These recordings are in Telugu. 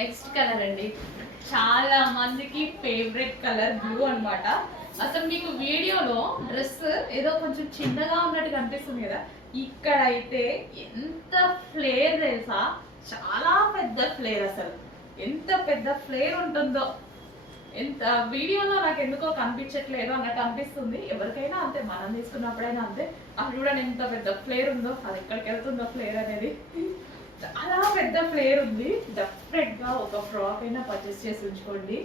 నెక్స్ట్ కలర్ అండి, చాలా మందికి ఫేవరెట్ కలర్ బ్లూ అనమాట. అసలు మీకు వీడియోలో డ్రెస్ ఏదో కొంచెం చిన్నగా ఉన్నట్టు కనిపిస్తుంది కదా, ఇక్కడ అయితే ఎంత ఫ్లేర్ తెలుసా, చాలా పెద్ద ఫ్లేర్. అసలు ఎంత పెద్ద ఫ్లేర్ ఉంటుందో ఎంత వీడియోలో నాకు ఎందుకో కనిపించట్లేదు అన్నట్టు అనిపిస్తుంది. ఎవరికైనా అంతే, మనం తీసుకున్నప్పుడైనా అంతే. అసలు చూడండి ఎంత పెద్ద ఫ్లేర్ ఉందో, అది ఎక్కడికి వెళ్తుందో ఫ్లేర్ అనేది. చాలా పెద్ద ఫ్లేర్ ఉంది. డెఫినెట్గా ఒక ఫ్రాక్ అయినా పర్చేస్ చేసి ఉంచుకోండి.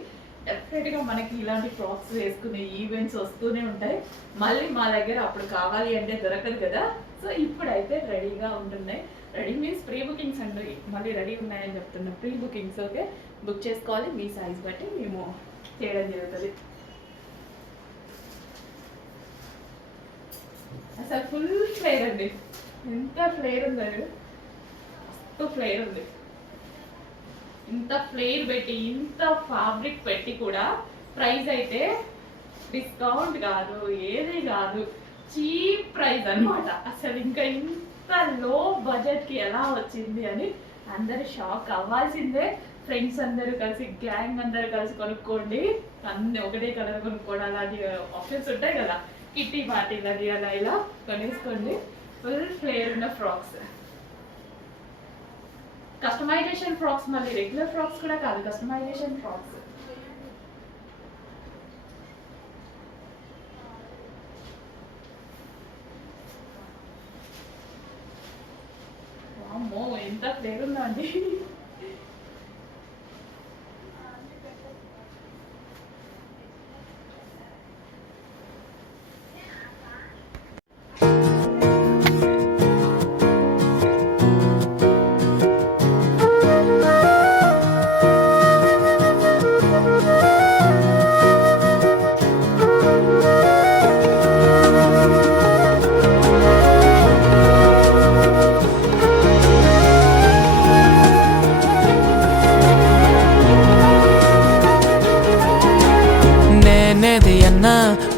డెఫినెట్గా మనకి ఇలాంటి ఫ్రాక్స్ వేసుకునే ఈవెంట్స్ వస్తూనే ఉంటాయి. మళ్ళీ మా దగ్గర అప్పుడు కావాలి అంటే దొరకదు కదా. సో ఇప్పుడైతే రెడీగా ఉంటున్నాయి. రెడీ మీన్స్ ప్రీ బుకింగ్స్ అండి, మళ్ళీ రెడీ ఉన్నాయని చెప్తున్నా. ప్రీ బుకింగ్స్ ఓకే, బుక్ చేసుకోవాలి. మీ సైజ్ బట్టి మేము చేయడం జరుగుతుంది. అసలు ఫుల్ ఫ్లేర్ అండి, ఎంత ఫ్లేర్ ఉందో, మస్తు ఫ్లేర్ ఉంది. ఇంత ఫ్లేర్ పెట్టి ఇంత ఫ్యాబ్రిక్ పెట్టి కూడా ప్రైస్ అయితే డిస్కౌంట్ కాదు, ఏది కాదు, చీప్ ప్రైస్ అనమాట. అసలు ఇంకా ఇంత లో బడ్జెట్కి ఎలా వచ్చింది అని అందరు షాక్ అవ్వాల్సిందే. ఫ్రెండ్స్ అందరూ కలిసి, గ్యాంగ్ అందరూ కలిసి కొనుక్కోండి. అన్ని ఒకటే కలర్ కొనుక్కోవడం అలాంటి ఆప్షన్స్ ఉంటాయి కదా, కిట్టి పార్టీలని అలా ఇలా కొనేసుకోండి. ఫుల్ ఫ్లేర్ ఉన్న ఫ్రాక్స్, కస్టమైజేషన్ ఫ్రాక్స్, మళ్ళీ రెగ్యులర్ ఫ్రాక్స్ కూడా కాదు, కస్టమైజేషన్ ఫ్రాక్స్. అమ్మో ఎంత ఫ్లేర్ ఉందా అండి.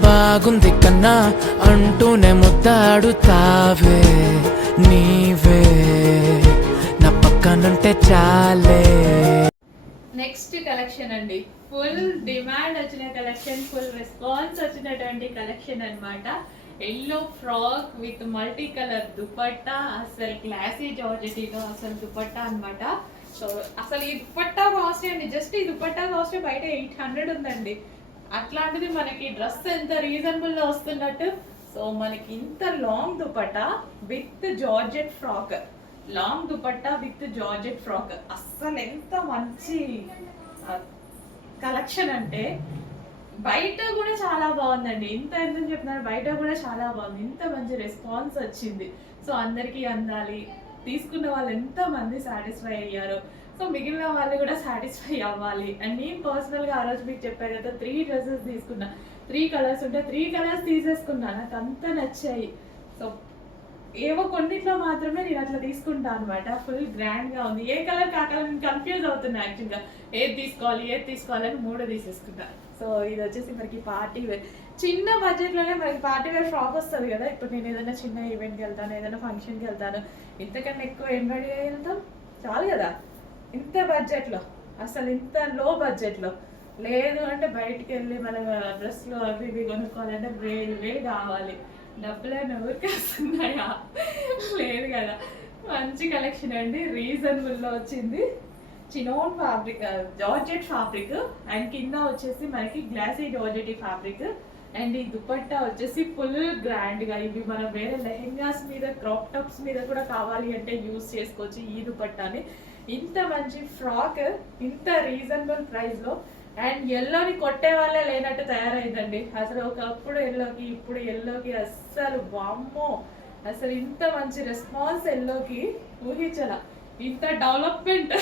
బాగుంది కన్నా అంటూనే ముద్దాడుతావే, నీవే నా పక్కనుంటే చాలే. నెక్స్ట్ కలెక్షన్ అండి, ఫుల్ డిమాండ్ వచ్చిన కలెక్షన్, ఫుల్ రెస్పాన్స్ వచ్చినటువంటి కలెక్షన్ అనమాట. Yellow frock with multi colour dupatta, అసలు క్లాసీ జార్జెటీలో అసలు దుపట్టా అనమాట. సో అసలు ఈ దుపట్టా కాస్ట్ అండి, జస్ట్ ఈ దుపట్టా కాస్ట్ బయట 800 ఉందండి. అట్లాంటిది మనకి డ్రెస్ ఎంత రీజనబుల్ గా వస్తున్నట్టు. సో మనకి ఇంత long dupatta with georgette frock, long dupatta with georgette frock, అస్సలు ఎంత మంచి కలెక్షన్ అంటే బయట కూడా చాలా బాగుందండి. ఇంత ఎందుకు చెప్తున్నారు, బయట కూడా చాలా బాగుంది. ఇంత మంచి రెస్పాన్స్ వచ్చింది. సో అందరికీ అందాలి, తీసుకున్న వాళ్ళు ఎంత మంది సాటిస్ఫై అయ్యారో, సో మిగిలిన వాళ్ళు కూడా సాటిస్ఫై అవ్వాలి. అండ్ నేను పర్సనల్గా ఆ రోజు మీకు చెప్పాను కదా, 3 డ్రెస్సెస్ తీసుకున్నా, 3 కలర్స్ ఉంటే 3 కలర్స్ తీసేసుకున్నా, నాకు అంత నచ్చాయి. సో ఏవో కొన్నిట్లో మాత్రమే నేను అట్లా తీసుకుంటా అనమాట. ఫుల్ గ్రాండ్గా ఉంది. ఏ కలర్ కా కలర్ నేను కన్ఫ్యూజ్ అవుతున్నా యాక్చువల్గా, ఏది తీసుకోవాలని 3 తీసేసుకుంటా. సో ఇది వచ్చేసి మనకి పార్టీ వేర్, చిన్న బడ్జెట్లోనే మనకి పార్టీ వేర్ ఫ్రాక్ వస్తుంది కదా. ఇప్పుడు నేను ఏదైనా చిన్న ఈవెంట్కి వెళ్తాను, ఏదైనా ఫంక్షన్కి వెళ్తాను, ఇంతకన్నా ఎక్కువ ఏం రెడీ అయ్యి వెళ్తాం, చాలు కదా ఇంత బడ్జెట్లో. అసలు ఇంత లో బడ్జెట్లో లేదు అంటే బయటికి వెళ్ళి మనం డ్రెస్లు అవి ఇవి కొనుక్కోవాలంటే వేలు కావాలి. డబ్బులైనా ఊరికి వస్తున్నాయా, లేదు కదా. మంచి కలెక్షన్ అండి, రీజనబుల్లో వచ్చింది. Chinon fabric, georgette fabric, and కింద వచ్చేసి మనకి గ్లాసీ జార్జెట్ ఫ్యాబ్రిక్. అండ్ ఈ దుపట్టా వచ్చేసి ఫుల్ గ్రాండ్గా, ఇవి మనం వేరే లెహెంగాస్ మీద, క్రాప్ టాప్స్ మీద కూడా కావాలి అంటే యూస్ చేసుకోవచ్చు ఈ దుపట్టాని. ఇంత మంచి ఫ్రాక్ ఇంత రీజనబుల్ ప్రైస్లో, అండ్ ఎల్లోని కొట్టే వాళ్ళే లేనట్టు తయారైందండి. అసలు ఒకప్పుడు ఎల్లోకి, ఇప్పుడు ఎల్లోకి అస్సలు వామ్మో, అసలు ఇంత మంచి రెస్పాన్స్ ఎల్లోకి ఊహించాల, ఇంత డెవలప్మెంట్.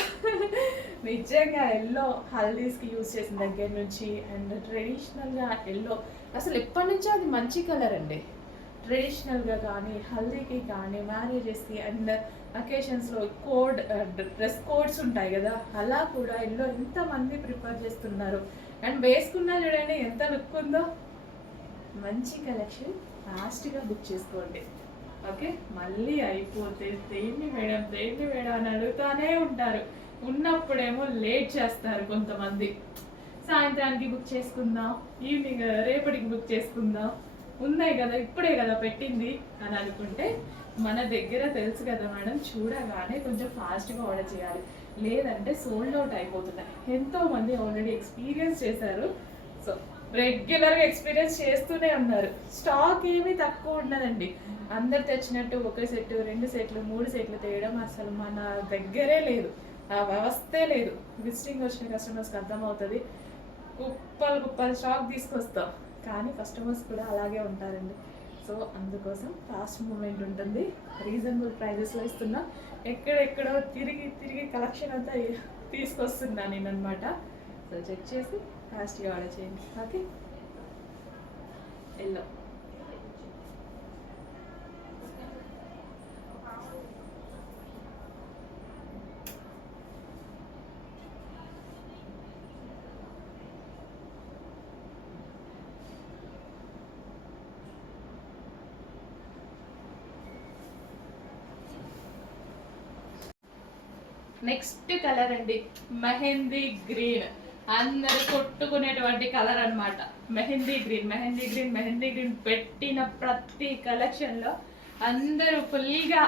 నిజంగా ఎల్లో హల్దీస్కి యూజ్ చేసిన దగ్గర నుంచి, అండ్ ట్రెడిషనల్గా ఎల్లో అసలు ఎప్పటి నుంచో అది మంచి కలర్ అండి. ట్రెడిషనల్గా కానీ, హల్దీకి కానీ, మ్యారేజెస్కి అండ్ అకేషన్స్లో డ్రెస్ కోడ్స్ ఉంటాయి కదా, అలా కూడా ఎల్లో ఎంతమంది ప్రిఫర్ చేస్తున్నారు. అండ్ వేసుకున్నా చూడండి ఎంత లుక్ ఉందో. మంచి కలెక్షన్, ఫాస్ట్గా బుక్ చేసుకోండి ఓకే. మళ్ళీ అయిపోతే దేన్ని మేడం అని అడుగుతానే ఉంటారు. ఉన్నప్పుడేమో లేట్ చేస్తారు కొంతమంది. సాయంత్రానికి బుక్ చేసుకుందాం, ఈవినింగ్ రేపటికి బుక్ చేసుకుందాం, ఉన్నాయి కదా ఇప్పుడే కదా పెట్టింది అని అనుకుంటే మన దగ్గర తెలుసు కదా మేడం, చూడగానే కొంచెం ఫాస్ట్గా ఆర్డర్ చేయాలి, లేదంటే సోల్డ్ అవుట్ అయిపోతున్నాయి. ఎంతో మంది ఆల్రెడీ ఎక్స్పీరియన్స్ చేశారు. సో రెగ్యులర్గా ఎక్స్పీరియన్స్ చేస్తూనే ఉన్నారు. స్టాక్ ఏమీ తక్కువ ఉండదండి. అందరు తెచ్చినట్టు ఒక సెట్, 2 సెట్లు, 3 సెట్లు తేయడం అసలు మన దగ్గరే లేదు, ఆ వ్యవస్థే లేదు. విజిటింగ్ వచ్చిన కస్టమర్స్కి అర్థమవుతుంది. కుప్పలు కుప్పలు స్టాక్ తీసుకొస్తాం, కానీ కస్టమర్స్ కూడా అలాగే ఉంటారండి. సో అందుకోసం ఫాస్ట్ మూమెంట్ ఉంటుంది, రీజనబుల్ ప్రైజెస్లో ఇస్తున్నా. ఎక్కడెక్కడో తిరిగి తిరిగి కలెక్షన్ అంతా తీసుకొస్తున్నాను నేను అనమాట. సో చెక్ చేసి ఫాస్ట్గా ఆర్డర్ చేయండి. ఓకే, ఎల్లో నెక్స్ట్ కలర్ అండి మెహందీ గ్రీన్. అందరు కొట్టుకునేటువంటి కలర్ అన్నమాట. Mehndi green, mehndi green, mehndi green పెట్టిన ప్రతి కలెక్షన్లో అందరూ ఫుల్గా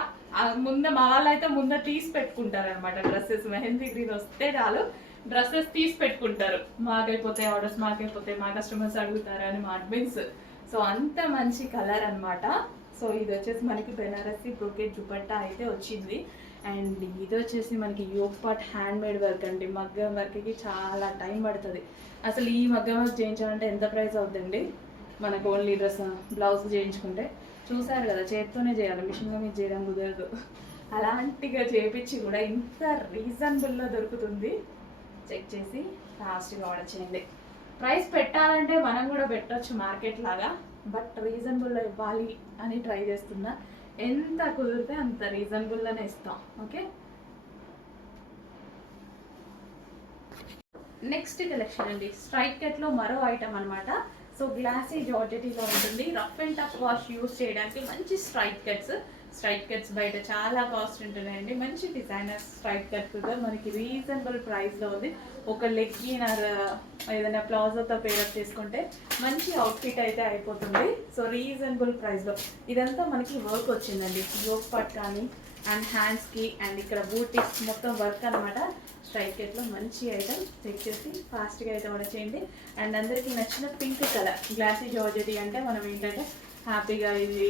ముందు మా వాళ్ళైతే ముందు తీసి పెట్టుకుంటారు అనమాట డ్రెస్సెస్. మెహందీ గ్రీన్ వస్తే చాలు డ్రెస్సెస్ తీసి పెట్టుకుంటారు. మాకైపోతే ఆర్డర్స్, మాకైపోతే మా కస్టమర్స్ అడుగుతారు అని మా అడ్మిన్స్. సో అంత మంచి కలర్ అన్నమాట. సో ఇది వచ్చేసి మనకి బెనారసి బ్రోకెట్ దుపట్టా అయితే వచ్చింది. అండ్ ఇది వచ్చేసి మనకి Yog pot hand made work అండి. మగ్గం వర్క్కి చాలా టైం పడుతుంది. అసలు ఈ మగ్గం వర్క్ చేయించాలంటే ఎంత ప్రైస్ అవుతుందండి? మనకు ఓన్లీ డ్రెస్ బ్లౌజ్ చేయించుకుంటే చూసారు కదా, చేతితోనే చేయాలి, మిషన్గా మీరు చేయడం కుదరదు. అలాంటిగా చేయించి కూడా ఇంత రీజనబుల్లో దొరుకుతుంది. చెక్ చేసి ఫాస్ట్గా ఆర్డర్ చేయండి. ప్రైస్ పెట్టాలంటే మనం కూడా పెట్టవచ్చు మార్కెట్ లాగా, బట్ రీజనబుల్లో ఇవ్వాలి అని ట్రై చేస్తున్నా. ఎంత కుదిరితే అంత రీజనబుల్లోనే ఇస్తాం. ఓకే, నెక్స్ట్ కలెక్షన్ అండి స్ట్రైట్ కట్లో మరో ఐటమ్ అనమాట. సో గ్లాసీ జార్జెటీలో ఉంటుంది. Rough and tough wash use చేయడానికి మంచి స్ట్రైట్ కట్స్. స్ట్రైట్ కట్స్ బయట చాలా కాస్ట్ ఉంటున్నాయండి. మంచి డిజైనర్ స్ట్రైట్ కట్ కూడా మనకి రీజనబుల్ ప్రైస్లో ఉంది. ఒక లెగ్గిన్ ఏదైనా ప్లాజోతో పేరప్ చేసుకుంటే మంచి అవుట్ఫిట్ అయితే అయిపోతుంది. సో రీజనబుల్ ప్రైస్లో ఇదంతా మనకి వర్క్ వచ్చిందండి. యోగ్ పాట్ కానీ అండ్ హ్యాండ్స్కి అండ్ ఇక్కడ బూటీస్ మొత్తం వర్క్ అనమాట. స్ట్రైట్ కట్లో మంచి ఐటమ్. చెక్ చేసి ఫాస్ట్గా అయితే ఆర్డర్ చేయండి. అండ్ అందరికీ నచ్చిన పింక్ కలర్ గ్లాసీ జార్జెటీ అంటే మనం ఏంటంటే హ్యాపీగా ఇది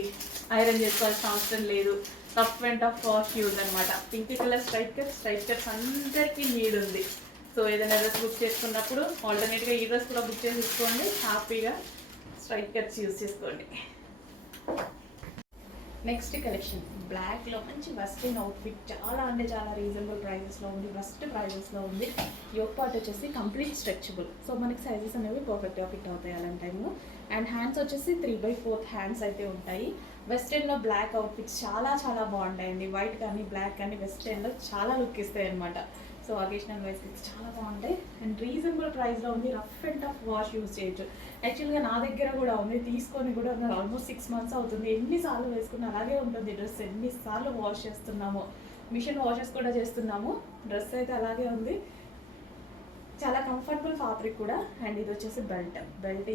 ఐరన్ చేసుకోవాల్సిన అవసరం లేదు, rough and tough wash use అనమాట. పింక్ కలర్ స్ట్రైట్ కట్స్ అందరికీ నీడ్ ఉంది. సో ఏదైనా డ్రెస్ బుక్ చేసుకున్నప్పుడు ఆల్టర్నేట్గా ఈ డ్రెస్ కూడా బుక్ చేసి తీసుకోండి, హ్యాపీగా స్ట్రైట్ కట్స్ యూజ్ చేసుకోండి. నెక్స్ట్ కలెక్షన్ బ్లాక్లో మంచి వెస్ట్రన్ అవుట్ఫిట్, చాలా అంటే చాలా రీజనబుల్ ప్రైజెస్లో ఉంది, బెస్ట్ ప్రైజెస్లో ఉంది. యోగ్ పార్ట్ వచ్చేసి కంప్లీట్ స్ట్రెచబుల్. సో మనకి సైజెస్ అనేవి పర్ఫెక్ట్గా ఫిట్ అవుతాయి అలాంటి టైము. అండ్ హ్యాండ్స్ వచ్చేసి 3/4 హ్యాండ్స్ అయితే ఉంటాయి. వెస్ట్రన్లో బ్లాక్ అవుట్ఫిట్స్ చాలా చాలా బాగుంటాయండి. వైట్ కానీ బ్లాక్ కానీ వెస్ట్రన్లో చాలా లుక్ ఇస్తాయి అనమాట. సో అకేషనల్ వైజ్ చాలా బాగుంటాయి అండ్ రీజనబుల్ ప్రైస్లో ఉంది. Rough and tough wash use చేయొచ్చు. యాక్చువల్గా నా దగ్గర కూడా ఉంది, తీసుకొని కూడా ఆల్మోస్ట్ 6 months అవుతుంది. ఎన్నిసార్లు వేసుకుని అలాగే ఉంటుంది డ్రెస్. ఎన్నిసార్లు వాష్ చేస్తున్నాము, మిషన్ వాషెస్ కూడా చేస్తున్నాము. డ్రెస్ అయితే అలాగే ఉంది, చాలా కంఫర్టబుల్ ఫ్యాబ్రిక్ కూడా. అండ్ ఇది వచ్చేసి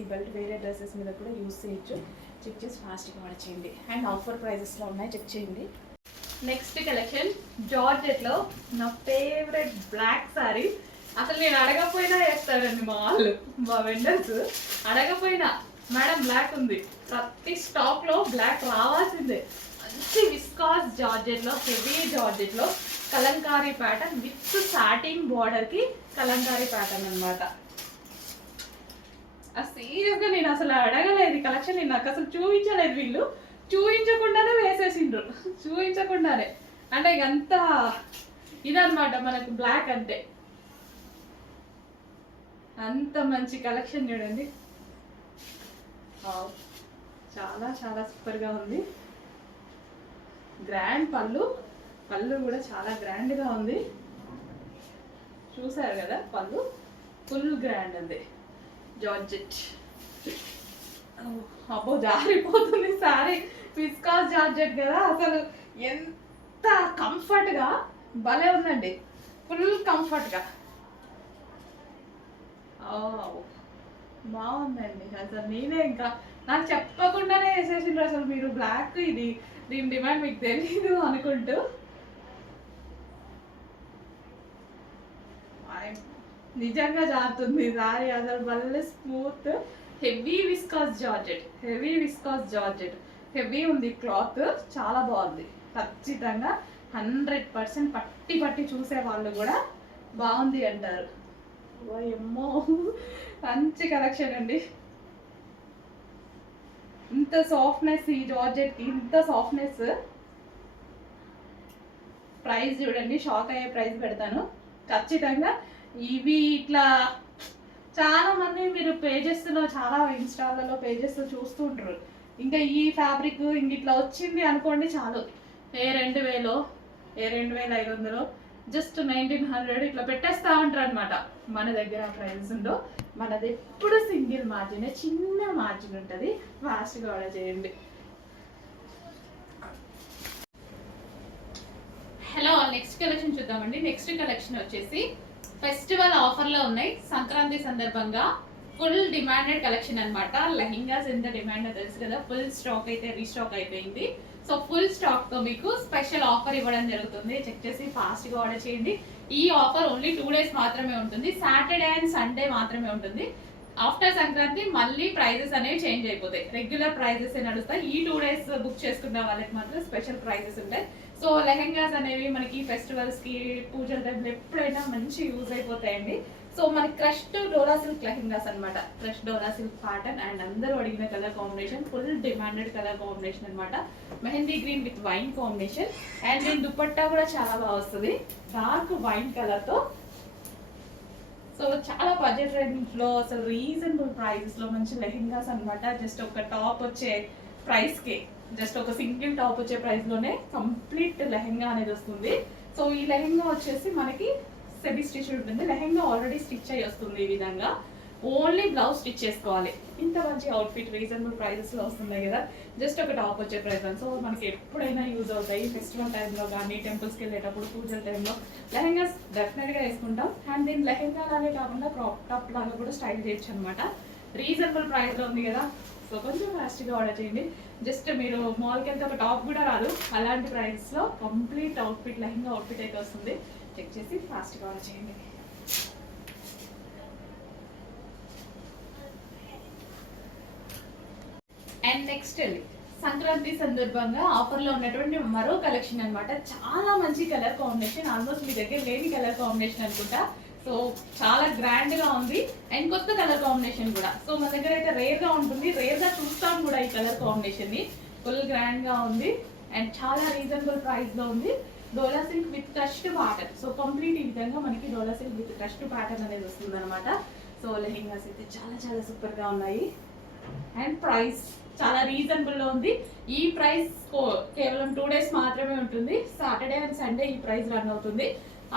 ఈ బెల్ట్ వేరే డ్రెస్సెస్ మీద కూడా యూజ్ చేయొచ్చు. చెక్ చేసి ఫాస్ట్గా ఆర్డర్ చేయండి. అండ్ ఆఫర్ ప్రైజెస్లో ఉన్నాయి, చెక్ చేయండి. నెక్స్ట్ కలెక్షన్ జార్జెట్లో నా ఫేవరెట్ బ్లాక్ సారీ. అసలు నేను అడగపోయినా వేస్తారండి మా వాళ్ళు, మా వెండర్స్ అడగపోయినా మేడం బ్లాక్ ఉంది, ప్రతి స్టాక్లో బ్లాక్ రావాల్సిందే. మంచి విస్కాస్ జార్జెట్లో, హెవీ జార్జెట్లో కలంకారీ ప్యాటర్న్ విత్ సాటిన్ బార్డర్కి కలంకారీ ప్యాటర్న్ అనమాట. సీరియస్గా నేను అసలు అడగలేదు కలెక్షన్, నేను నాకు అసలు చూపించలేదు. వీళ్ళు చూపించకుండానే వేసేసిండ్రు, చూపించకుండానే. అంటే ఇక ఇదనమాట మనకు బ్లాక్ అంటే. అంత మంచి కలెక్షన్ చూడండి, చాలా చాలా సూపర్గా ఉంది. గ్రాండ్ పళ్ళు కూడా చాలా గ్రాండ్గా ఉంది. చూసారు కదా, పళ్ళు ఫుల్ గ్రాండ్ ఉంది. జార్జెట్ అబ్బో జారిపోతుంది సారీ. విస్కాస్ జార్జెట్ కదా, అసలు ఎంత కంఫర్ట్గా భలే ఉందండి. ఫుల్ కంఫర్ట్గా. బాగుందండి అసలు. నేనే ఇంకా నాకు చెప్పకుండానే వేసేసిండ్రు అసలు మీరు బ్లాక్, ఇది దీని డిమాండ్ మీకు తెలీదు అనుకుంటూ. నిజంగా జారుతుంది సారీ అసలు, భలే smooth. Heavy viscous georgette, heavy ఉంది క్లాత్, చాలా బాగుంది. ఖచ్చితంగా 100% పట్టి పట్టి చూసే వాళ్ళు కూడా బాగుంది అంటారు. ఏమో మంచి కలెక్షన్ అండి. ఇంత సాఫ్ట్నెస్ ఈ జార్జెట్కి, ఇంత సాఫ్ట్నెస్. ప్రైస్ చూడండి, షాక్ అయ్యే ప్రైస్ పెడతాను ఖచ్చితంగా. ఇవి ఇట్లా చాలా మంది మీరు పేజెస్లో, చాలా ఇన్స్టాలలో పేజెస్ చూస్తుంటారు. ఇంకా ఈ ఫ్యాబ్రిక్ ఇంక ఇట్లా వచ్చింది అనుకోండి చాలు, ఏ 2000 ఏ 2500 జస్ట్ 1900 ఇట్లా పెట్టేస్తా ఉంటారు అనమాట. మన దగ్గర ప్రైస్ ఉండో, మనది ఎప్పుడు సింగిల్ మార్జిన్, చిన్న మార్జిన్ ఉంటుంది. ఫాస్ట్గా ఆర్డర్ చేయండి. హలో, నెక్స్ట్ కలెక్షన్ చూద్దామండి. నెక్స్ట్ కలెక్షన్ వచ్చేసి ఫెస్టివల్ ఆఫర్లో ఉన్నాయి. సంక్రాంతి సందర్భంగా ఫుల్ డిమాండెడ్ కలెక్షన్ అనమాట. లెహెంగాస్ ఎంత డిమాండ్ తెలుసు కదా, ఫుల్ స్టాక్ అయితే రీస్టాక్ అయిపోయింది. సో ఫుల్ స్టాక్తో మీకు స్పెషల్ ఆఫర్ ఇవ్వడం జరుగుతుంది. చెక్ చేసి ఫాస్ట్గా ఆర్డర్ చేయండి. ఈ ఆఫర్ ఓన్లీ 2 days మాత్రమే ఉంటుంది, సాటర్డే అండ్ సండే మాత్రమే ఉంటుంది. ఆఫ్టర్ సంక్రాంతి మళ్ళీ ప్రైజెస్ అనేవి చేంజ్ అయిపోతాయి. రెగ్యులర్ ప్రైజెస్ నడుస్తాయి. ఈ 2 days బుక్ చేసుకున్న వాళ్ళకి మాత్రం స్పెషల్ ప్రైజెస్ ఉంటాయి. సో లెహెంగాస్ అనేవి మనకి ఫెస్టివల్స్కి, పూజల టైంలో ఎప్పుడైనా మంచి యూజ్ అయిపోతాయండి. సో మనకి క్రష్డ్ డోలా సిల్క్ లెహెంగాస్ అనమాట. Crush Dola silk pattern and అందరూ అడిగిన colour combination, full demanded colour combination అనమాట. Mehndi green with wine combination. And దీని దుపట్టా కూడా చాలా బాగా వస్తుంది, డార్క్ వైన్ కలర్తో. సో చాలా బడ్జెట్ రేంజ్లో, అసలు రీజనబుల్ ప్రైజెస్లో మంచి లెహెంగాస్ అనమాట. జస్ట్ ఒక టాప్ వచ్చే ప్రైస్కి, జస్ట్ ఒక సింగిల్ టాప్ వచ్చే ప్రైస్లోనే కంప్లీట్ లెహెంగా అనేది వస్తుంది. సో ఈ లెహెంగా వచ్చేసి మనకి సెమీ స్టిచ్ ఉంటుంది. లెహెంగా ఆల్రెడీ స్టిచ్ అయ్యి వస్తుంది. ఈ విధంగా ఓన్లీ బ్లౌజ్ స్టిచ్ చేసుకోవాలి. ఇంత మంచి అవుట్ఫిట్ రీజనబుల్ ప్రైజెస్లో వస్తున్నాయి కదా, జస్ట్ ఒక టాప్ వచ్చే ప్రైస్. సో మనకి ఎప్పుడైనా యూజ్ అవుతాయి. ఫెస్టివల్ టైంలో కానీ, టెంపుల్స్కి వెళ్ళేటప్పుడు, పూజల టైంలో లెహెంగాస్ డెఫినెట్గా వేసుకుంటాం. అండ్ దీని లెహెంగా లాగే కాకుండా క్రాప్ టాప్ లాగా కూడా స్టైల్ చేయొచ్చు అనమాట. రీజనబుల్ ప్రైస్లో ఉంది కదా, సో కొంచెం ఫాస్ట్గా ఆర్డర్ చేయండి. జస్ట్ మీరు మాల్కి వెళ్తే ఒక టాప్ కూడా రాదు, అలాంటి ప్రైస్లో కంప్లీట్ అవుట్ఫిట్, లెహెంగా అవుట్ఫిట్ అయితే వస్తుంది. చెక్ చేసి ఫాస్ట్గా ఆర్డర్ చేయండి. అండ్ నెక్స్ట్ సంక్రాంతి సందర్భంగా ఆఫర్లో ఉన్నటువంటి మరో కలెక్షన్ అనమాట. చాలా మంచి కలర్ కాంబినేషన్, ఆల్మోస్ట్ మీ దగ్గర లేని కలర్ కాంబినేషన్ అనుకుంటా. సో చాలా గ్రాండ్గా ఉంది అండ్ కొత్త కలర్ కాంబినేషన్ కూడా. సో మన దగ్గర అయితే రేర్గా ఉంటుంది, రేర్గా చూస్తాం కూడా ఈ కలర్ కాంబినేషన్ని. ఫుల్ గ్రాండ్గా ఉంది అండ్ చాలా రీజనబుల్ ప్రైస్లో ఉంది. Dola silk with crushed pattern. So complete ఈ విధంగా మనకి Dola silk with crushed pattern అనేది వస్తుంది అనమాట. సో లెహెంగాస్ అయితే చాలా చాలా సూపర్గా ఉన్నాయి. అండ్ ప్రైస్ చాలా రీజనబుల్లో ఉంది. ఈ ప్రైస్ కేవలం 2 days మాత్రమే ఉంటుంది. సాటర్డే అండ్ సండే ఈ ప్రైస్ రన్ అవుతుంది.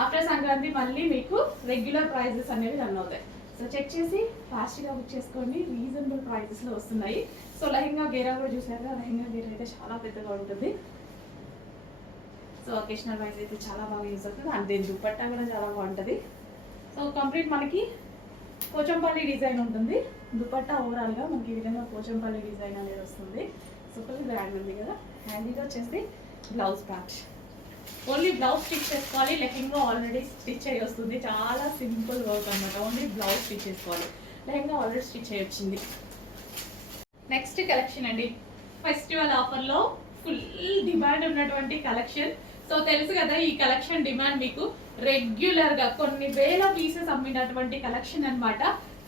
ఆఫ్టర్ సంక్రాంతి మళ్ళీ మీకు రెగ్యులర్ ప్రైజెస్ అనేవి రన్ అవుతాయి. సో చెక్ చేసి ఫాస్ట్గా బుక్ చేసుకోండి. రీజనబుల్ ప్రైజెస్లో వస్తున్నాయి. సో లెహెంగా గేరా కూడా చూసారు కదా, లెహెంగా గేరా అయితే చాలా పెద్దగా ఉంటుంది. సో ఒకేషనల్ వైజ్ అయితే చాలా బాగా యూజ్ అవుతుంది. అండ్ దీని దుపట్టా కూడా చాలా బాగుంటుంది. సో కంప్లీట్ మనకి పోచంపల్లి డిజైన్ ఉంటుంది. దుపట్టా ఓవరాల్గా మనకి ఈ విధంగా పోచంపల్లి డిజైన్ అనేది వస్తుంది. సో ఫుల్ గ్రాండ్ ఉంది కదా. అండ్ ఇది వచ్చేసి blouse part. Only blouse stitch చేసుకోవాలి. లెహెంగా ఆల్రెడీ స్టిచ్ అయ్యి వస్తుంది. చాలా సింపుల్ వర్క్ అనమాట. ఓన్లీ బ్లౌజ్ స్టిచ్ చేసుకోవాలి. లెహెంగా ఆల్రెడీ స్టిచ్ అయ్యి వచ్చింది. నెక్స్ట్ కలెక్షన్ అండి, ఫెస్టివల్ ఆఫర్లో ఫుల్ డిమాండ్ ఉన్నటువంటి కలెక్షన్. సో తెలుసు కదా, ఈ కలెక్షన్ డిమాండ్ మీకు రెగ్యులర్గా కొన్ని వేల పీసెస్ అమ్మినటువంటి కలెక్షన్ అనమాట.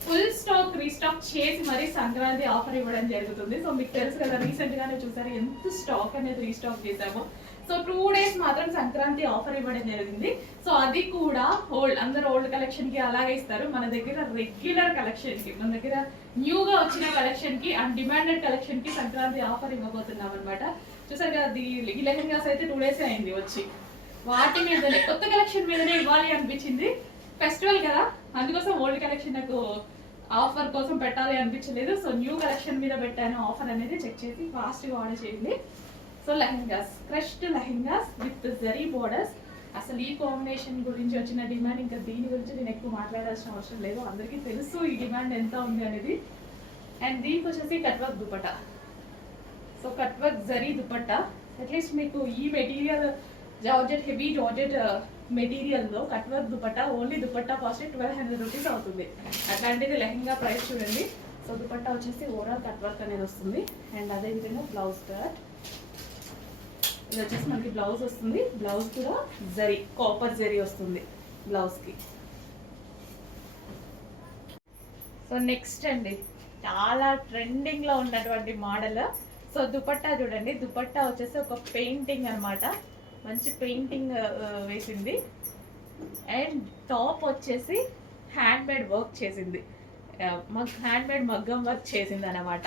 ఫుల్ స్టాక్ రీస్టాక్ చేసి మరి సంక్రాంతి ఆఫర్ ఇవ్వడం జరుగుతుంది. సో మీకు తెలుసు కదా, రీసెంట్గానే చూసారు ఎంత స్టాక్ అనేది రీస్టాక్ చేసామో. సో 2 days మాత్రం సంక్రాంతి ఆఫర్ ఇవ్వడం జరిగింది. సో అది కూడా అందరు ఓల్డ్ కలెక్షన్కి అలాగే ఇస్తారు. మన దగ్గర రెగ్యులర్ కలెక్షన్కి, మన దగ్గర న్యూగా వచ్చిన కలెక్షన్కి అండ్ డిమాండెడ్ కలెక్షన్కి సంక్రాంతి ఆఫర్ ఇవ్వబోతున్నాం అనమాట. చూసారు కదా, ఈ లెహెంగాస్ అయితే 2 days అయింది వచ్చి. వాటి మీదనే కొత్త కలెక్షన్ మీదనే ఇవ్వాలి అనిపించింది. ఫెస్టివల్ కదా, అందుకోసం ఓల్డ్ కలెక్షన్ నాకు ఆఫర్ కోసం పెట్టాలి అనిపించలేదు. సో న్యూ కలెక్షన్ మీద పెట్టాను ఆఫర్ అనేది. చెక్ చేసి ఫాస్ట్గా ఆర్డర్ చేయండి. So lehengas, crushed lehengas with zari borders. అసలు ఈ కాంబినేషన్ గురించి వచ్చిన డిమాండ్ ఇంకా దీని గురించి నేను ఎక్కువ మాట్లాడాల్సిన అవసరం లేదు, అందరికీ తెలుసు ఈ డిమాండ్ ఎంత ఉంది అనేది. అండ్ దీనికి వచ్చేసి cut work dupatta. So cut work zari dupatta, at least మీకు ఈ మెటీరియల్ జార్జెట్ హెవీ జార్జెట్ మెటీరియల్లో cut work dupatta, only dupatta cost 1200 rupees అవుతుంది. అట్లాంటిది లెహంగా ప్రైస్ చూడండి. సో దుపట్టా వచ్చేసి ఓవరాల్ కట్ వర్క్ అనేది వస్తుంది. అండ్ అదేవిధంగా బ్లౌజ్ కట్, ఇది వచ్చేసి మనకి బ్లౌజ్ వస్తుంది. బ్లౌజ్ కూడా జరీ, కాపర్ జరీ వస్తుంది బ్లౌజ్కి. సో నెక్స్ట్ అండి, చాలా ట్రెండింగ్లో ఉన్నటువంటి మోడల్. సో దుపట్టా చూడండి, దుపట్టా వచ్చేసి ఒక పెయింటింగ్ అనమాట, మంచి పెయింటింగ్ వేసింది. అండ్ టాప్ వచ్చేసి హ్యాండ్ మేడ్ వర్క్ చేసింది, హ్యాండ్ మేడ్ మగ్గం వర్క్ చేసింది అనమాట.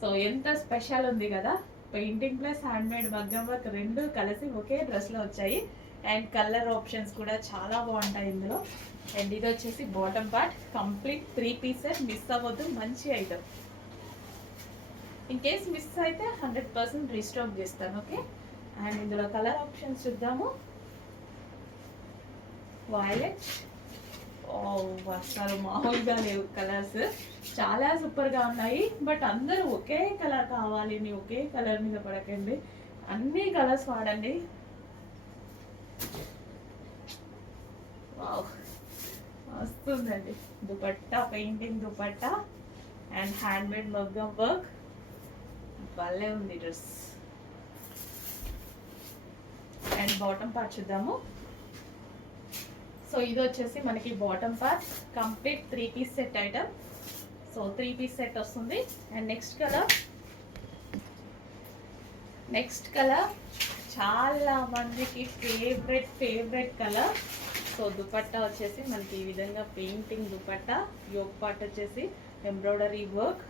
సో ఎంత స్పెషల్ ఉంది కదా, పెయింటింగ్ ప్లస్ హ్యాండ్ మేడ్ మగ్గం వర్క్ రెండు కలిసి ఒకే డ్రెస్లో వచ్చాయి. అండ్ కలర్ ఆప్షన్స్ కూడా చాలా బాగుంటాయి ఇందులో. అండ్ ఇది వచ్చేసి bottom part, complete 3 piece set, miss అవ్వద్దు, మంచి ఐటమ్. ఇన్ కేస్ మిస్ అయితే 100% రీస్టాక్ చేస్తాను, ఓకే. అండ్ ఇందులో కలర్ ఆప్షన్స్ చూద్దాము. వైలెట్, అసలు మామూలుగా లేవు కలర్స్, చాలా సూపర్గా ఉన్నాయి. బట్ అందరూ ఒకే కలర్ కావాలి, మీ ఒకే కలర్ మీద పడకండి, అన్ని కలర్స్ వాడండి. వావ్, వస్తుందండి dupatta, painting dupatta and handmade మగ్గం వర్క్, భలే ఉంది డ్రెస్. అండ్ బాటమ్ పార్ట్ చూద్దాము. సో ఇది వచ్చేసి మనకి bottom part, complete 3 piece set item. So 3 piece set వస్తుంది. అండ్ నెక్స్ట్ కలర్ చాలా మందికి ఫేవరెట్ కలర్. సో దుపట్టా వచ్చేసి మనకి ఈ విధంగా పెయింటింగ్ దుపట్టా, యోక్ పార్ట్ వచ్చేసి ఎంబ్రాయిడరీ వర్క్.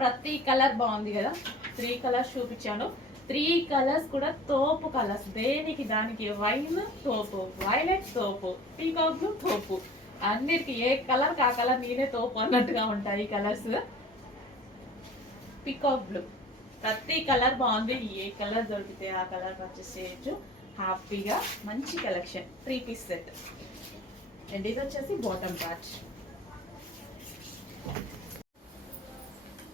ప్రతి కలర్ బాగుంది కదా, 3 కలర్స్ చూపించాను. 3 కలర్స్ కూడా తోపు కలర్స్, దేనికి దానికి. వైన్ తోపు, వైలెట్ తోపు, పీకాక్ బ్లూ తోపు, అన్నిటికీ ఏ కలర్ కా కలర్ నేనే తోపు అన్నట్టుగా ఉంటాయి కలర్స్. పీకాక్ బ్లూ, ప్రతి కలర్ బాగుంది. ఏ కలర్ దొరికితే ఆ కలర్ పర్చేస్ చేయొచ్చు హ్యాపీగా. మంచి కలెక్షన్, 3 పీస్ సెట్. అండ్ ఇది వచ్చేసి bottom part.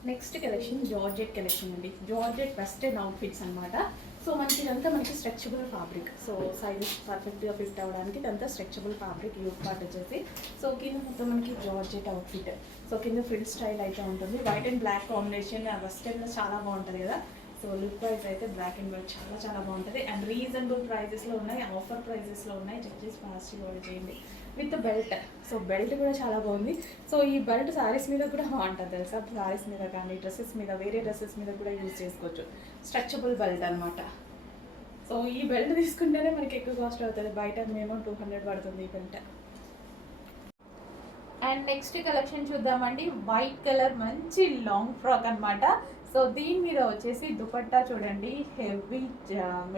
Next collection georgette collection అండి. జార్జెట్ వెస్టర్న్ అవుట్ఫిట్స్ అనమాట. సో మనకి ఇదంతా మనకి స్ట్రెచబుల్ ఫ్యాబ్రిక్. సో సైజెస్ పర్ఫెక్ట్గా ఫిట్ అవ్వడానికి ఇదంతా స్ట్రెచబుల్ ఫ్యాబ్రిక్. యూక్ పార్ట్ వచ్చేసి సో కింద మొత్తం మనకి జార్జెట్ అవుట్ఫిట్. సో కింద ఫ్రిల్ స్టైల్ అయితే ఉంటుంది. వైట్ అండ్ బ్లాక్ కాంబినేషన్ వెస్టర్న్లో చాలా బాగుంటుంది కదా. సో లుక్ వైజ్ అయితే బ్లాక్ అండ్ వైట్ చాలా బాగుంటుంది. అండ్ రీజనబుల్ ప్రైజెస్లో ఉన్నాయి, ఆఫర్ ప్రైజెస్లో ఉన్నాయి. చెక్ చేసి ఫాస్ట్గా ఆర్డర్ చేయండి. With belt. సో బెల్ట్ కూడా చాలా బాగుంది. సో ఈ బెల్ట్ శారీస్ మీద కూడా బాగుంటుంది తెలుసా, శారీస్ మీద కానీ డ్రెస్సెస్ మీద, వేరే డ్రెస్సెస్ మీద కూడా యూజ్ చేసుకోవచ్చు. స్ట్రెచబుల్ బెల్ట్ అనమాట. సో ఈ బెల్ట్ తీసుకుంటేనే మనకి ఎక్కువ కాస్ట్ అవుతుంది, బయట మేము 200 పడుతుంది ఈ బెల్ట్. అండ్ నెక్స్ట్ కలెక్షన్ చూద్దామండి. వైట్ కలర్ మంచి లాంగ్ ఫ్రాక్ అనమాట. సో దీని మీద వచ్చేసి దుపట్టా చూడండి, హెవీ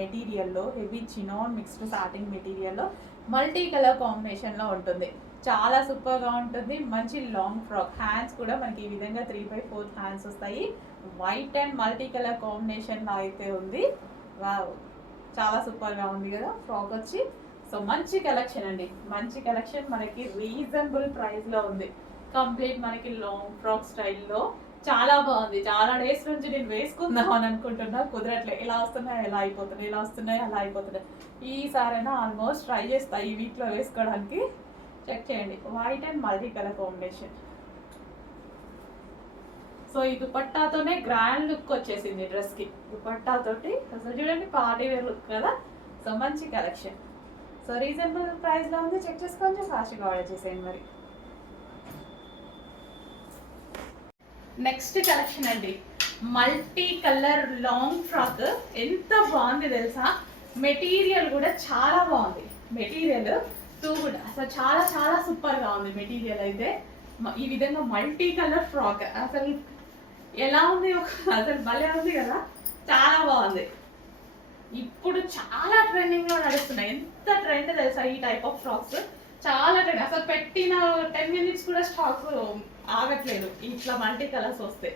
మెటీరియల్లో, హెవీ చినాన్ మిక్స్డ్ సాటిన్ మెటీరియల్లో మల్టీ కలర్ కాంబినేషన్లో ఉంటుంది. చాలా సూపర్గా ఉంటుంది. మంచి లాంగ్ ఫ్రాక్. హ్యాండ్స్ కూడా మనకి ఈ విధంగా 3/4 హ్యాండ్స్ వస్తాయి. వైట్ అండ్ మల్టీ కలర్ కాంబినేషన్లో అయితే ఉంది. వావ్, చాలా సూపర్గా ఉంది కదా ఫ్రాక్ వచ్చి. సో మంచి కలెక్షన్ అండి, మంచి కలెక్షన్. మనకి రీజనబుల్ ప్రైస్లో ఉంది. కంప్లీట్ మనకి లాంగ్ ఫ్రాక్ స్టైల్లో చాలా బాగుంది. చాలా డేస్ నుంచి నేను వేసుకుందాం అని అనుకుంటున్నా, కుదరట్లే. ఇలా వస్తున్నాయి ఎలా అయిపోతున్నాయి, ఇలా వస్తున్నాయి అలా అయిపోతున్నాయి. ఈసారైనా ఆల్మోస్ట్ ట్రై చేస్తా ఈ వీక్లో వేసుకోవడానికి. చెక్ చేయండి, white and multi colour combination. So ఈ దుపట్టాతోనే గ్రాండ్ లుక్ వచ్చేసింది డ్రెస్కి. దుపట్టాతోటి అసలు చూడండి పార్టీ వేర్ లుక్ కదా. సో మంచి కలెక్షన్. సో రీజనబుల్ ప్రైస్లో ఉంది, చెక్ చేసుకోవచ్చు, ఫాస్ట్గా ఆర్డర్ చేసేయండి మరి. నెక్స్ట్ కలెక్షన్ అండి, మల్టీ కలర్ లాంగ్ ఫ్రాక్. ఎంత బాగుంది తెలుసా, మెటీరియల్ కూడా చాలా బాగుంది. మెటీరియల్ కూడా అసలు చాలా సూపర్గా ఉంది మెటీరియల్ అయితే. ఈ విధంగా మల్టీ కలర్ ఫ్రాక్ అసలు ఎలా ఉంది, అసలు భలే ఉంది కదా, చాలా బాగుంది. ఇప్పుడు చాలా ట్రెండింగ్లో నడుస్తున్నాయి. ఎంత ట్రెండ్ తెలుసా ఈ టైప్ ఆఫ్ ఫ్రాక్స్, చాలా ట్రెండ్. అసలు పెట్టిన 10 minutes కూడా స్టాక్ ఆగట్లేదు ఇట్లా మల్టీ కలర్స్ వస్తే.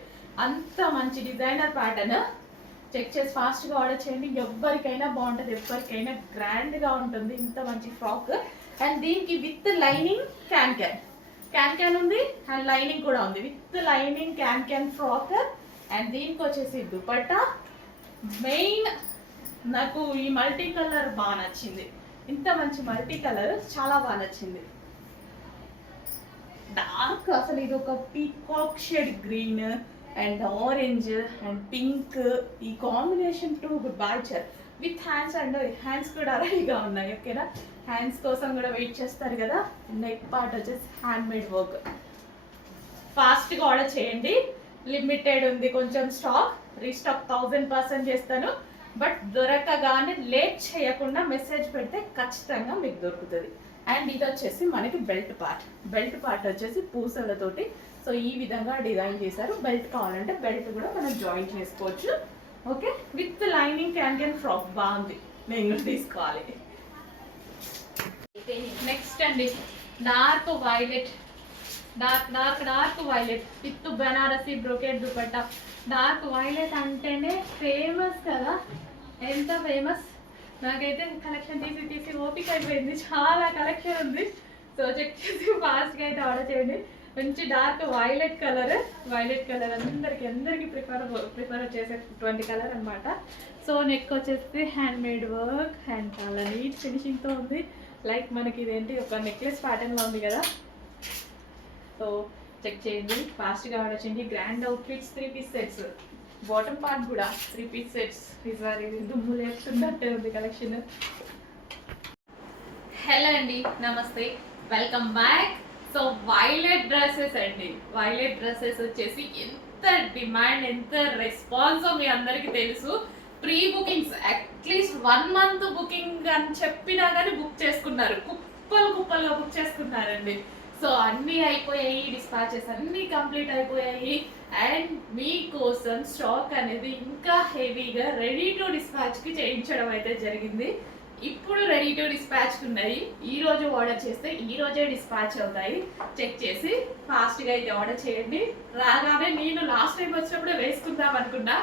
అంత మంచి డిజైనర్ ప్యాటర్న్, చెక్ చేసి ఫాస్ట్గా ఆర్డర్ చేయండి. ఎవరికైనా బాగుంటుంది, ఎవరికైనా గ్రాండ్గా ఉంటుంది ఇంత మంచి ఫ్రాక్. అండ్ దీనికి విత్ లైనింగ్ క్యాన్ ఉంది అండ్ లైనింగ్ కూడా ఉంది. With lining can frock. And దీనికి వచ్చేసి దుపట్టా. మెయిన్ నాకు ఈ మల్టీ కలర్ బాగా నచ్చింది. ఇంత మంచి మల్టీ కలర్ చాలా బాగా నచ్చింది. డార్క్, అసలు ఇది ఒక peacock shade green and orange and pink, ఈ combination to border with hands. And hands కూడా రెడీగా ఉన్నాయి. ఓకేనా, హ్యాండ్స్ కోసం కూడా వెయిట్ చేస్తారు కదా. నెక్ పార్ట్ వచ్చేసి హ్యాండ్ మేడ్ వర్క్. ఫాస్ట్గా ఆర్డర్ చేయండి, లిమిటెడ్ ఉంది కొంచెం స్టాక్. రీస్టాక్ 1000% చేస్తాను. బట్ దొరకగానే లేట్ చేయకుండా మెసేజ్ పెడితే ఖచ్చితంగా మీకు దొరుకుతుంది. అండ్ ఇది వచ్చేసి మనకి బెల్ట్ పార్ట్ వచ్చేసి పూసలతోటి సో ఈ విధంగా డిజైన్ చేశారు. బెల్ట్ కావాలంటే బెల్ట్ కూడా మనం జాయిన్ చేసుకోవచ్చు. Okay, with lining can frock బాగుంది, నేను తీసుకోవాలి. నెక్స్ట్ అండి dark violet with Banarasi brocade dupatta. Dark violet అంటేనే ఫేమస్ కదా, ఎంత ఫేమస్. నాకైతే కలెక్షన్ తీసి ఓపిక అయిపోయింది, చాలా కలెక్షన్ ఉంది. సో చెక్ చేసి ఫాస్ట్గా అయితే ఆర్డర్ చేయండి. మంచి డార్క్ వైలెట్ కలర్ అందరికి ప్రిఫర్ చేసేటువంటి కలర్ అనమాట. సో నెక్ వచ్చేసి హ్యాండ్ మేడ్ వర్క్ అండ్ చాలా నీట్ ఫినిషింగ్తో ఉంది. లైక్ మనకి ఇదేంటి ఒక నెక్లెస్ ప్యాటర్న్లో ఉంది కదా. సో చెక్ చేయండి, ఫాస్ట్గా ఆర్డర్ చేయండి. Grand outfits 3 piece sets, bottom part కూడా 3 పీస్ సెట్స్. ఈసారి దుమ్ము లేస్తున్నట్టే ఉంది కలెక్షన్. హలో అండి, నమస్తే, welcome back. So violet dresses అండి, వైలెట్ డ్రెస్సెస్ వచ్చేసి ఎంత డిమాండ్, ఎంత రెస్పాన్స్ మీ అందరికీ తెలుసు. Pre bookings at least 1 month booking అని చెప్పినా కానీ బుక్ చేసుకున్నారు, కుప్పలుగా బుక్ చేసుకున్నారండి. సో అన్నీ అయిపోయాయి, డిస్పాచెస్ అన్నీ కంప్లీట్ అయిపోయాయి. అండ్ మీకోసం స్టాక్ అనేది ఇంకా హెవీగా రెడీ టు డిస్పాచ్కి చేయించడం అయితే జరిగింది. ఇప్పుడు రెడీ టు డిస్పాచ్ ఉన్నాయి. ఈ రోజు ఆర్డర్ చేస్తే ఈ రోజే డిస్పాచ్ అవుతాయి. చెక్ చేసి ఫాస్ట్గా అయితే ఆర్డర్ చేయండి. రాగానే నేను లాస్ట్ టైం వచ్చినప్పుడే వేసుకుందాం అనుకున్నా,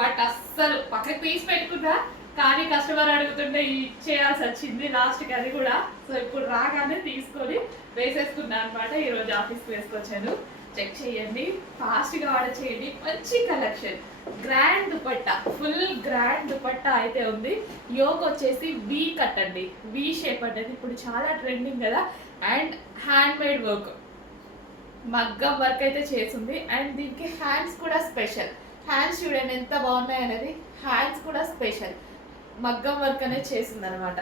బట్ అస్సలు పక్కకు తీసి పెట్టుకున్నా, కానీ కస్టమర్ అడుగుతుంటే ఇచ్చేయాల్సి వచ్చింది లాస్ట్కి అది కూడా. సో ఇప్పుడు రాగానే తీసుకొని వేసేసుకున్నా అనమాట. ఈరోజు ఆఫీస్కి వేసుకొచ్చాను. చెక్ చేయండి, ఫాస్ట్గా ఆర్డర్ చేయండి. మంచి collection, grand dupatta, full grand dupatta అయితే ఉంది. యోగ్ వచ్చేసి వీ కట్ అండి, వీ షేప్ అనేది ఇప్పుడు చాలా ట్రెండింగ్ కదా. అండ్ హ్యాండ్ మేడ్ వర్క్, మగ్గం వర్క్ అయితే చేసింది. అండ్ దీనికి హ్యాండ్స్ కూడా స్పెషల్. హ్యాండ్స్ చూడండి ఎంత బాగున్నాయి అనేది, హ్యాండ్స్ కూడా స్పెషల్ మగ్గం వర్క్ అనేది చేసింది అనమాట.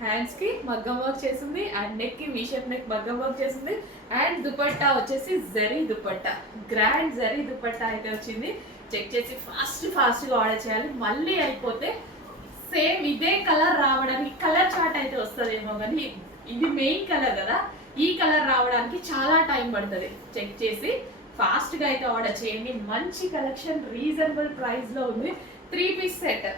హ్యాండ్స్కి మగ్గం వర్క్ చేసింది అండ్ నెక్కి వీ షేప్ నెక్ మగ్గం వర్క్ చేసింది. అండ్ దుపట్టా వచ్చేసి జరీ దుపట్టా, గ్రాండ్ జరీ దుపట్టా అయితే వచ్చింది. చెక్ చేసి ఫాస్ట్గా ఆర్డర్ చేయాలి. మళ్ళీ అయిపోతే సేమ్ ఇదే కలర్ రావడానికి, కలర్ చార్ట్ అయితే వస్తుందేమో కానీ ఇది మెయిన్ కలర్ కదా, ఈ కలర్ రావడానికి చాలా టైం పడుతుంది. చెక్ చేసి ఫాస్ట్గా అయితే ఆర్డర్ చేయండి. మంచి కలెక్షన్, రీజనబుల్ ప్రైస్లో ఉంది. 3 పీస్ సెట్.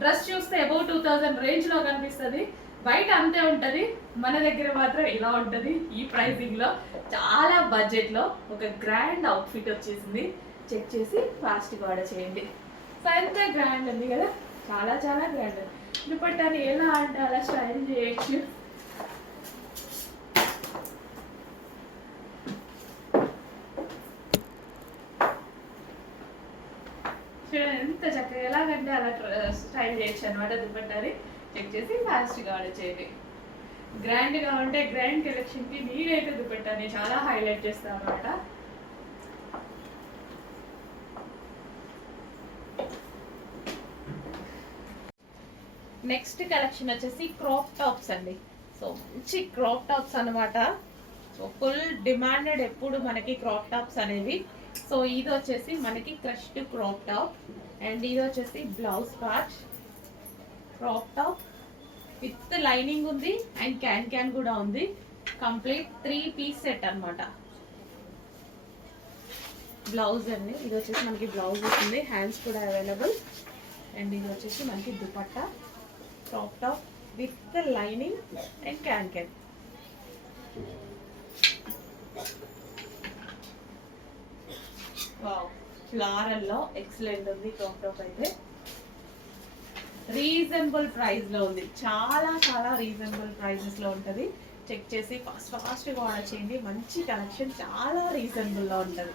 డ్రెస్ చూస్తే అబౌవ్ 2000 రేంజ్లో కనిపిస్తుంది, బయట అంతే ఉంటుంది, మన దగ్గర మాత్రం ఇలా ఉంటుంది. ఈ ప్రైసింగ్లో చాలా బడ్జెట్లో ఒక గ్రాండ్ అవుట్ఫిట్ వచ్చేసింది. చెక్ చేసి ఫాస్ట్గా ఆర్డర్ చేయండి. సో ఎంత గ్రాండ్ ఉంది కదా, చాలా గ్రాండ్. దుపట్టాని ఎలా అంటే అలా స్టైల్ చేయొచ్చు. ఎంత చక్కగా ఎలాగంటే అలా స్టైల్ చేయొచ్చు అనమాట దుపట్టాని. చెక్ చేసి ఫాస్ట్గా ఆర్డర్ చేయండి. గ్రాండ్గా ఉంటే గ్రాండ్ కలెక్షన్కి నేనైతే దుపట్టాని చాలా హైలైట్ చేస్తాను అనమాట. నెక్స్ట్ కలెక్షన్ వచ్చేసి క్రాప్ టాప్స్ అండి. సో మంచి క్రాప్ టాప్స్ అనమాట. సో ఫుల్ డిమాండెడ్ ఎప్పుడు మనకి క్రాప్ టాప్స్ అనేవి. సో ఇది వచ్చేసి మనకి క్రష్డ్ క్రాప్ టాప్ అండ్ ఇది వచ్చేసి blouse part. Crop top with lining ఉంది అండ్ క్యాన్ కూడా ఉంది. కంప్లీట్ 3 పీస్ సెట్ అనమాట. బ్లౌజ్ అండి, ఇది వచ్చేసి మనకి బ్లౌజ్ వస్తుంది, హ్యాండ్స్ కూడా అవైలబుల్. అండ్ ఇది వచ్చేసి మనకి dupatta, crop top with lining and can. Wow, ఫ్లారల్లో ఎక్సలెంట్ ఉంది క్రాప్ టాప్ అయితే. రీజనబుల్ ప్రైస్లో ఉంది, చాలా చాలా రీజనబుల్ ప్రైజెస్లో ఉంటుంది. చెక్ చేసి ఫాస్ట్గా ఆర్డర్ చేయండి. మంచి కలెక్షన్, చాలా రీజనబుల్లో ఉంటుంది.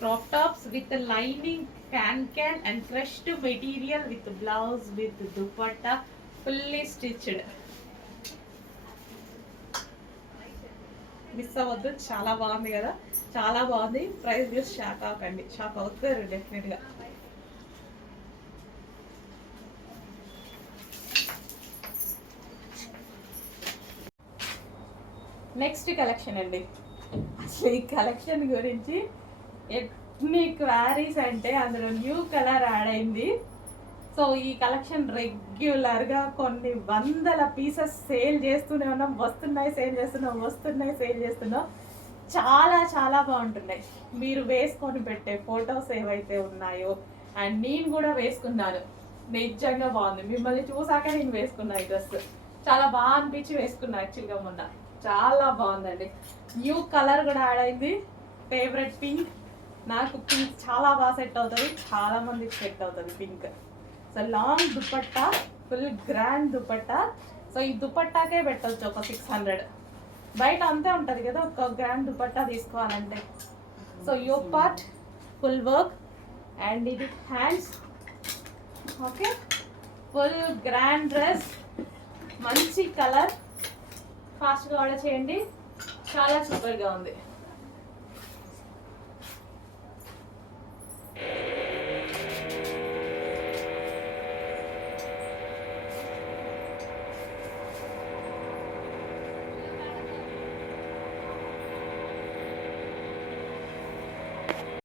Crop tops with lining, can and crushed material with blouse with dupatta, fully stitched. Miss అవ్వద్దు, చాలా బాగుంది కదా, చాలా బాగుంది. ప్రైస్ చూసి షాక్ అవ్వకండి, షాక్ అవుతారు డెఫినెట్గా. నెక్స్ట్ కలెక్షన్ అండి. అసలు ఈ కలెక్షన్ గురించి ఎన్ని క్వారీస్ అంటే అందులో న్యూ కలర్ యాడ్ అయింది. సో ఈ కలెక్షన్ రెగ్యులర్గా కొన్ని వందల పీసెస్ సేల్ చేస్తూనే ఉన్నాం. వస్తున్నాయి సేల్ చేస్తున్నాం. చాలా చాలా బాగుంటున్నాయి. మీరు వేసుకొని పెట్టే ఫొటోస్ ఏవైతే ఉన్నాయో, అండ్ నేను కూడా వేసుకున్నాను, నిజంగా బాగుంది. మిమ్మల్ని చూసాక నేను వేసుకున్నా ఈ డ్రెస్, చాలా బాగా అనిపించి వేసుకున్నా. యాక్చువల్గా మొన్న చాలా బాగుందండి. న్యూ కలర్ కూడా యాడ్ అయింది, ఫేవరెట్ పింక్. నాకు పింక్ చాలా బాగా సెట్ అవుతుంది, చాలా మందికి సెట్ అవుతుంది pink. So long dupatta, full grand dupatta. So ఈ దుపట్టాకే పెట్టవచ్చు ఒక 600. బయట అంతే ఉంటుంది కదా ఒక గ్రాండ్ దుపట్టా తీసుకోవాలంటే. So yoke part full work and ఇది hands. Okay, full grand dress, మంచి కలర్. ఫాస్ట్గా ఆర్డర్ చేయండి, చాలా సూపర్గా ఉంది.